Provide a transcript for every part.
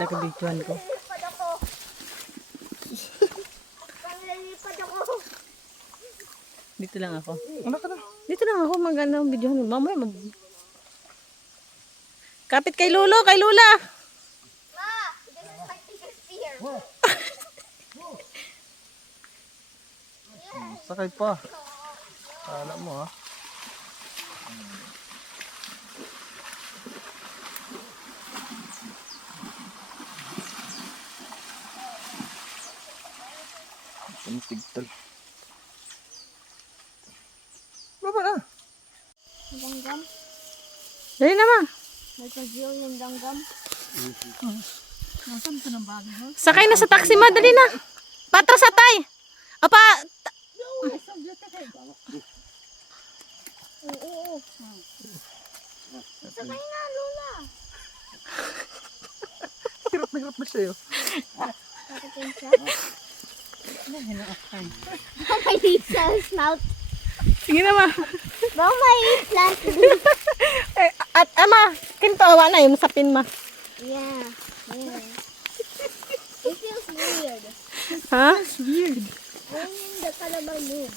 kada kabituan ko. Lilipad ako. Lilipad ako. Dito lang ako. Ano ka na? Dito lang ako mag-ano video. Mamaya mag... Kapit kay Lolo, kay Lula. Ma, this is my biggest fear. Sakay pa. Kala mo ha. Tigtal. Baba na. Danggam? Dali na, ma. Nagkagil yung danggam? Sakay na sa taxi, ma. Dali na. Patras atay. Apa. Oo. Sakay na, Lola. Hirap na siya yun. Nakatin siya. Mama eat sa snout. Sige na, ma. Mama eat plant. At ama, kinto awa na yung sapin, ma. Yeah. It feels weird. Ha? When the calabar move.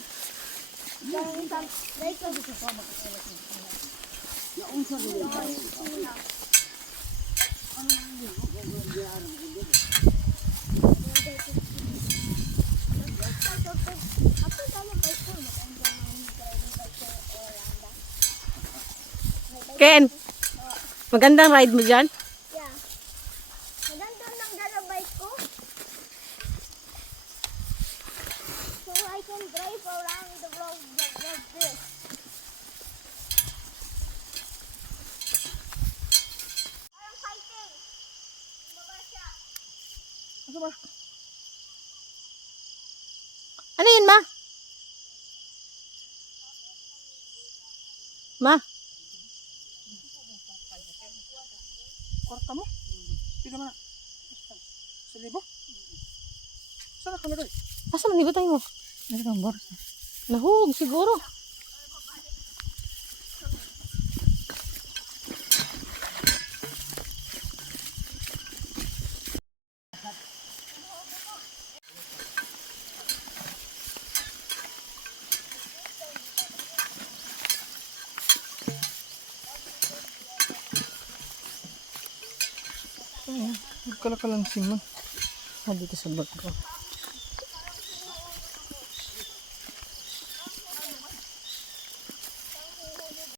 Ken, magandang ride mo dyan. Yeah. Maganda lang dala bike ko. So I can drive around the road like this. Parang fighting. Baba siya. Ano ba? Ano yun, ma? Ma? Kwarta mo? Pila man na? 1,000? Saan ka nagay? Asa man ibutay mo? Ito ang bar. Nahug, siguro. Nagkalakalang simon. Ah, dito sa bag ko.